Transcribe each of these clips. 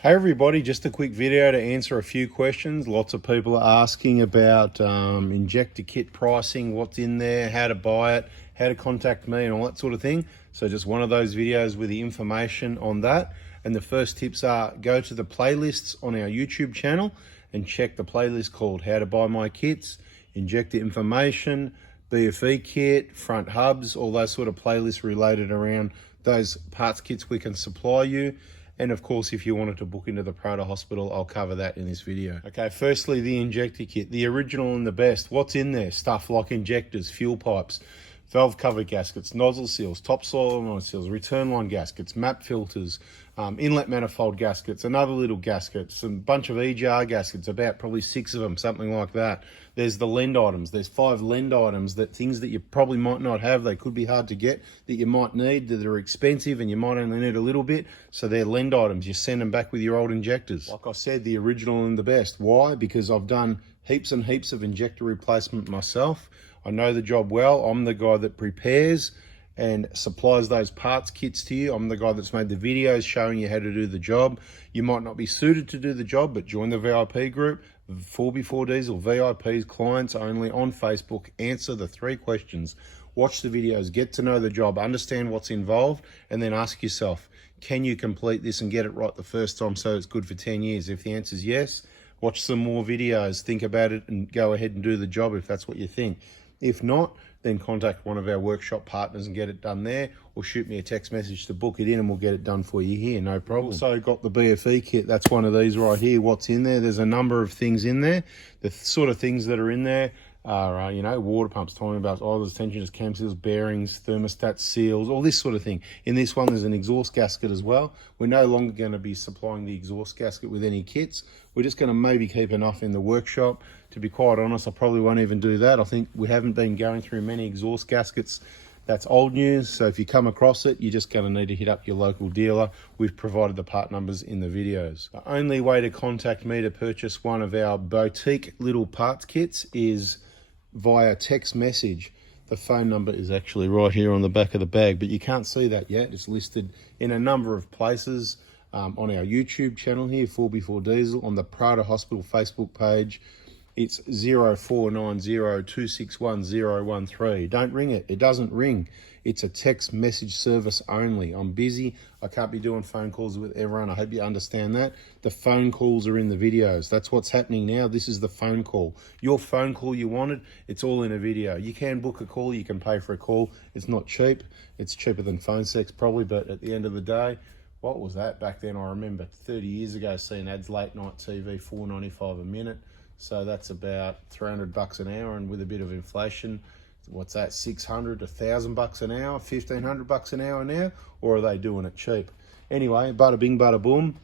Hey everybody, just a quick video to answer a few questions. Lots of people are asking about injector kit pricing, what's in there, how to buy it, how to contact me and all that sort of thing. So just one of those videos with the information on that. And the first tips are go to the playlists on our YouTube channel and check the playlist called How to Buy My Kits, Injector Information, BFE Kit, Front Hubs, all those sort of playlists related around those parts kits we can supply you. And of course, if you wanted to book into the Prada Hospital, I'll cover that in this video. Okay, firstly, the injector kit, the original and the best. What's in there? Stuff like injectors, fuel pipes, valve cover gaskets, nozzle seals, top solenoid seals, return line gaskets, map filters, inlet manifold gaskets, another little gasket, some bunch of EGR gaskets, about probably 6 of them, something like that. There's the lend items. There's 5 lend items, that things that you probably might not have. They could be hard to get, that you might need, that are expensive and you might only need a little bit. So they're lend items. You send them back with your old injectors. Like I said, the original and the best. Why? Because I've done heaps and heaps of injector replacement myself. I know the job well. I'm the guy that prepares and supplies those parts kits to you. I'm the guy that's made the videos showing you how to do the job. You might not be suited to do the job, but join the VIP group, 4x4 Diesel VIPs, clients only on Facebook. Answer the 3 questions. Watch the videos, get to know the job, understand what's involved, and then ask yourself, can you complete this and get it right the first time so it's good for 10 years? If the answer is yes, watch some more videos, think about it, and go ahead and do the job if that's what you think. If not, then contact one of our workshop partners and get it done there, or shoot me a text message to book it in and we'll get it done for you here, no problem. Also got the BFE kit. That's one of these right here. What's in there? There's a number of things in there. The sort of things that are in there are, water pumps, timing belts, idlers, tensioners, cam seals, bearings, thermostat seals, all this sort of thing. In this one, there's an exhaust gasket as well. We're no longer going to be supplying the exhaust gasket with any kits. We're just going to maybe keep enough in the workshop. To be quite honest, I probably won't even do that. I think we haven't been going through many exhaust gaskets. That's old news. So if you come across it, you're just going to need to hit up your local dealer. We've provided the part numbers in the videos. The only way to contact me to purchase one of our boutique little parts kits is via text message. The phone number is actually right here on the back of the bag, but you can't see that yet. It's listed in a number of places on our YouTube channel here, 4x4 Diesel, on the Prada Hospital Facebook page. It's 0490261013. Don't ring it. It doesn't ring. It's a text message service only. I'm busy. I can't be doing phone calls with everyone. I hope you understand that. The phone calls are in the videos. That's what's happening now. This is the phone call. Your phone call you wanted, it's all in a video. You can book a call. You can pay for a call. It's not cheap. It's cheaper than phone sex probably, but at the end of the day, what was that back then? I remember 30 years ago seeing ads late night TV, $4.95 a minute. So that's about $300 an hour, and with a bit of inflation, what's that, 600 to 1,000 bucks an hour, 1,500 bucks an hour now, or are they doing it cheap? Anyway, bada bing, bada boom.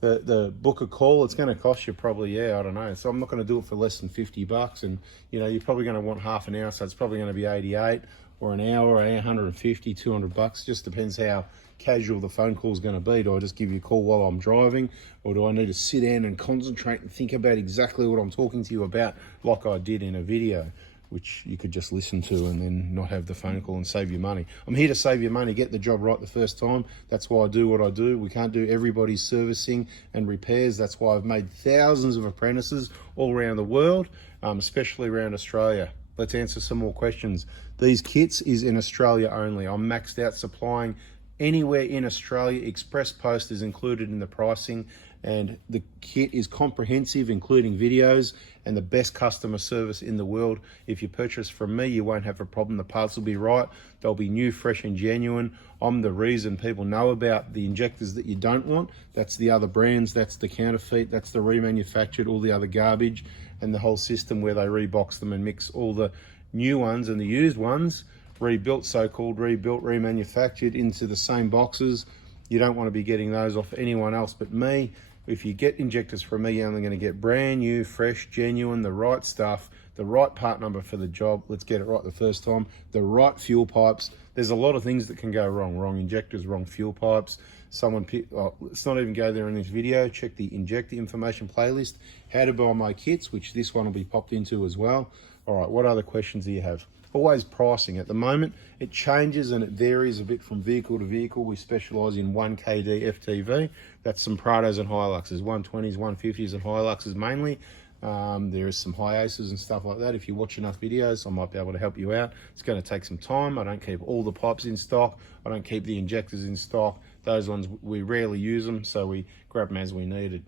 The book a call, it's going to cost you probably, I don't know. So I'm not going to do it for less than 50 bucks, and you're probably going to want half an hour, so it's probably going to be 88, or an hour, 150, 200 bucks. Just depends how casual the phone call is going to be. Do I just give you a call while I'm driving, or do I need to sit down and concentrate and think about exactly what I'm talking to you about, like I did in a video, which you could just listen to and then not have the phone call and save your money? I'm here to save your money, get the job right the first time. That's why I do what I do. We can't do everybody's servicing and repairs. That's why I've made thousands of apprentices all around the world, especially around Australia. Let's answer some more questions. These kits is in Australia only. I'm maxed out supplying anywhere in Australia. Express post is included in the pricing, and the kit is comprehensive, including videos and the best customer service in the world. If you purchase from me, you won't have a problem. The parts will be right. They'll be new, fresh and genuine. I'm the reason people know about the injectors that you don't want. That's the other brands, that's the counterfeit, that's the remanufactured, all the other garbage, and the whole system where they rebox them and mix all the new ones and the used ones, rebuilt, so-called rebuilt, remanufactured, into the same boxes. You don't want to be getting those off anyone else but me. If you get injectors from me, you're only going to get brand new, fresh, genuine, the right stuff, the right part number for the job. Let's get it right the first time. The right fuel pipes. There's a lot of things that can go wrong. Wrong injectors, wrong fuel pipes. Let's not even go there in this video. Check the injector information playlist. How to buy my kits, which this one will be popped into as well. All right, what other questions do you have? always pricing. At the moment, it changes and it varies a bit from vehicle to vehicle. We specialise in 1KD FTV. That's some Prados and Hiluxes, 120s, 150s and Hiluxes mainly. There is some Hiaces and stuff like that. If you watch enough videos, I might be able to help you out. It's going to take some time. I don't keep all the pipes in stock. I don't keep the injectors in stock. Those ones, we rarely use them, so we grab them as we needed.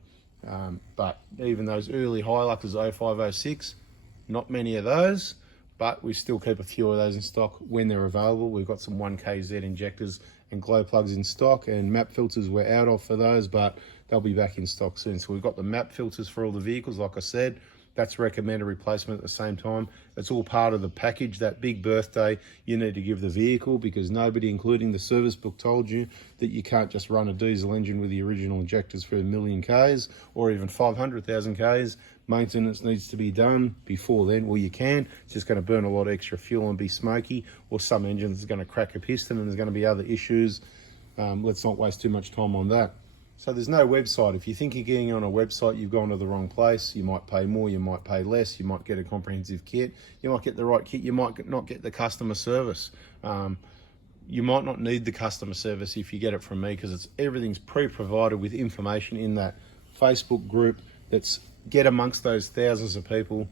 But even those early Hiluxes 05, 06, not many of those, but we still keep a few of those in stock when they're available. We've got some 1KZ injectors and glow plugs in stock, and map filters we're out of for those, but they'll be back in stock soon. So we've got the map filters for all the vehicles, like I said. That's recommended replacement at the same time. It's all part of the package. That big birthday you need to give the vehicle, because nobody, including the service book, told you that you can't just run a diesel engine with the original injectors for 1,000,000 Ks or even 500,000 Ks. Maintenance needs to be done before then. Well, you can. It's just going to burn a lot of extra fuel and be smoky, or some engines are going to crack a piston and there's going to be other issues. Let's not waste too much time on that. So there's no website. If you think you're getting on a website, you've gone to the wrong place. You might pay more, you might pay less, you might get a comprehensive kit, you might get the right kit, you might not get the customer service. You might not need the customer service if you get it from me, because everything's pre-provided with information in that Facebook group. That's get amongst those thousands of people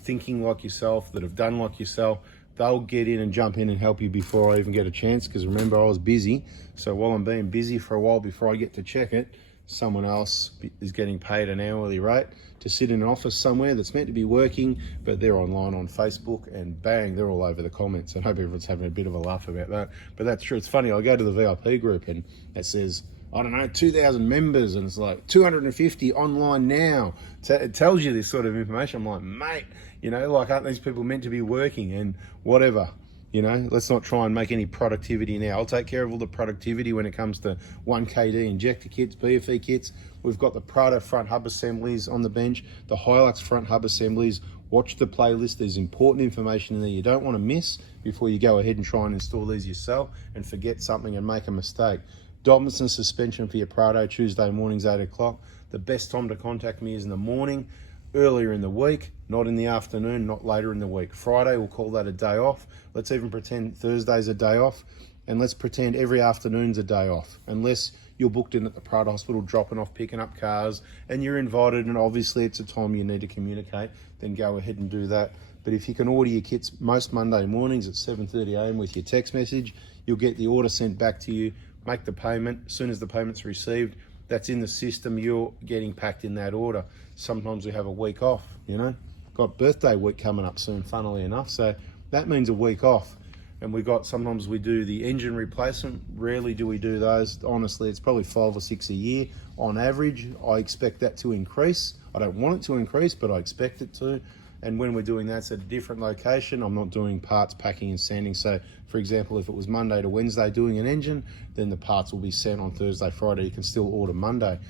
thinking like yourself, that have done like yourself. They'll get in and jump in and help you before I even get a chance, because remember, I was busy. So while I'm being busy for a while before I get to check it, someone else is getting paid an hourly rate to sit in an office somewhere that's meant to be working, but they're online on Facebook, and bang, they're all over the comments. I hope everyone's having a bit of a laugh about that. But that's true. It's funny, I go to the VIP group and it says, I don't know, 2,000 members, and it's like 250 online now. So it tells you this sort of information. I'm like, mate, you know, like, aren't these people meant to be working? And whatever, you know, let's not try and make any productivity now. I'll take care of all the productivity when it comes to 1KD injector kits, BFE kits. We've got the Prado front hub assemblies on the bench, the Hilux front hub assemblies. Watch the playlist. There's important information in there you don't want to miss before you go ahead and try and install these yourself and forget something and make a mistake. Dobinson suspension for your Prado, Tuesday mornings, 8 o'clock. The best time to contact me is in the morning, earlier in the week, not in the afternoon, not later in the week. Friday, we'll call that a day off. Let's even pretend Thursday's a day off, and let's pretend every afternoon's a day off, unless you're booked in at the Prado Hospital, dropping off, picking up cars, and you're invited, and obviously it's a time you need to communicate, then go ahead and do that. But if you can order your kits most Monday mornings at 7:30 a.m. with your text message, you'll get the order sent back to you. Make the payment. As soon as the payment's received, that's in the system, you're getting packed in that order. Sometimes we have a week off, you know. Got birthday week coming up soon, funnily enough, so that means a week off. And sometimes we do the engine replacement. Rarely do we do those. Honestly, it's probably 5 or 6 a year on average. I expect that to increase. I don't want it to increase, but I expect it to. And when we're doing that, it's at a different location. I'm not doing parts packing and sanding. So, for example, if it was Monday to Wednesday doing an engine, then the parts will be sent on Thursday, Friday. You can still order Monday.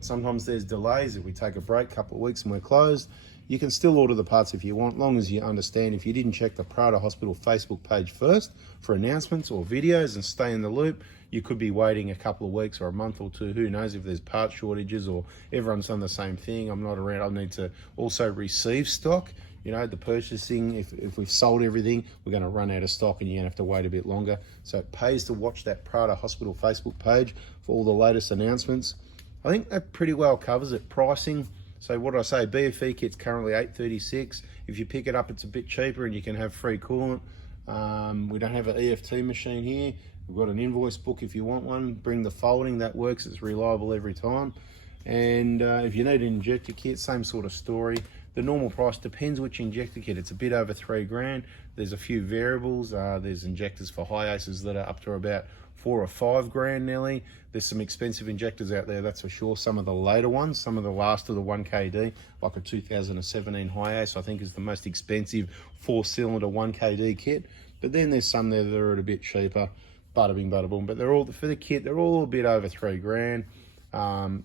Sometimes there's delays. If we take a break, couple of weeks and we're closed, you can still order the parts if you want, long as you understand. If you didn't check the Prado Hospital Facebook page first for announcements or videos and stay in the loop, you could be waiting a couple of weeks or a month or two. Who knows if there's part shortages or everyone's done the same thing. I'm not around. I need to also receive stock. You know, the purchasing, if we've sold everything, we're going to run out of stock and you're going to have to wait a bit longer. So it pays to watch that Prado Hospital Facebook page for all the latest announcements. I think that pretty well covers it. Pricing. So what did I say? BFE kit's currently $836. If you pick it up, it's a bit cheaper and you can have free coolant. We don't have an EFT machine here. We've got an invoice book if you want one. Bring the folding, that works. It's reliable every time. And if you need an injector kit, same sort of story. The normal price depends which injector kit. It's a bit over $3,000. There's a few variables. There's injectors for Hiaces that are up to about $4,000 or $5,000 nearly. There's some expensive injectors out there, that's for sure. Some of the later ones, some of the last of the 1KD, like a 2017 Hiace, I think is the most expensive 4-cylinder 1KD kit. But then there's some there that are a bit cheaper. Bada bing, bada boom. But they're all, for the kit, they're all a bit over $3,000.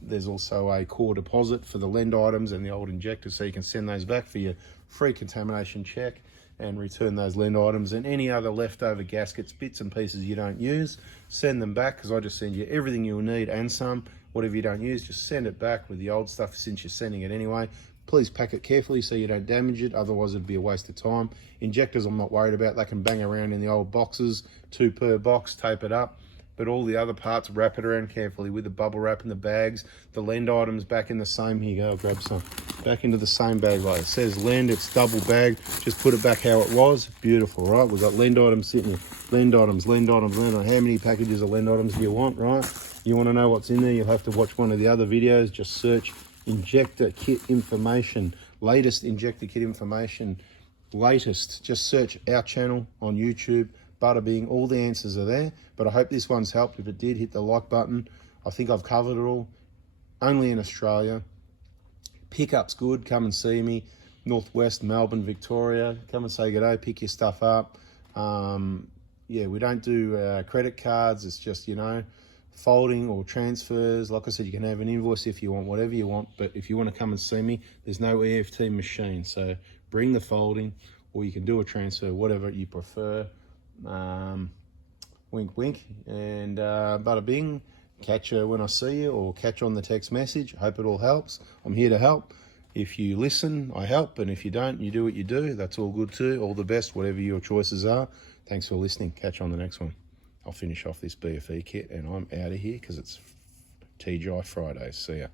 There's also a core deposit for the lend items and the old injectors, so you can send those back for your free contamination check and return those lend items, and any other leftover gaskets, bits and pieces you don't use, send them back, because I just send you everything you'll need and some. Whatever you don't use, just send it back with the old stuff, since you're sending it anyway. Please pack it carefully so you don't damage it, otherwise it'd be a waste of time. Injectors I'm not worried about, they can bang around in the old boxes, 2 per box, tape it up. But all the other parts, wrap it around carefully with the bubble wrap in the bags. The Lend items back in the same, here you go, I'll grab some. Back into the same bag like it says Lend, it's double bag. Just put it back how it was, beautiful, right? We've got Lend items sitting here. Lend items, Lend items, Lend items. How many packages of Lend items do you want, right? You want to know what's in there, you'll have to watch one of the other videos. Just search Injector Kit information, latest Injector Kit information, latest. Just search our channel on YouTube, Bada Bing, all the answers are there. But I hope this one's helped. If it did, hit the like button. I think I've covered it all. Only in Australia. Pickup's good, come and see me. Northwest, Melbourne, Victoria. Come and say good day, pick your stuff up. Yeah, we don't do credit cards. It's just, you know, folding or transfers. Like I said, you can have an invoice if you want, whatever you want. But if you want to come and see me, there's no EFT machine. So bring the folding, or you can do a transfer, whatever you prefer. Wink, wink. And bada bing. Catch you when I see you, or catch on the text message. I hope it all helps. I'm here to help. If you listen, I help. And if you don't, you do what you do. That's all good too. All the best, whatever your choices are. Thanks for listening. Catch you on the next one. I'll finish off this BFE kit and I'm out of here because it's TGI Fridays. See ya.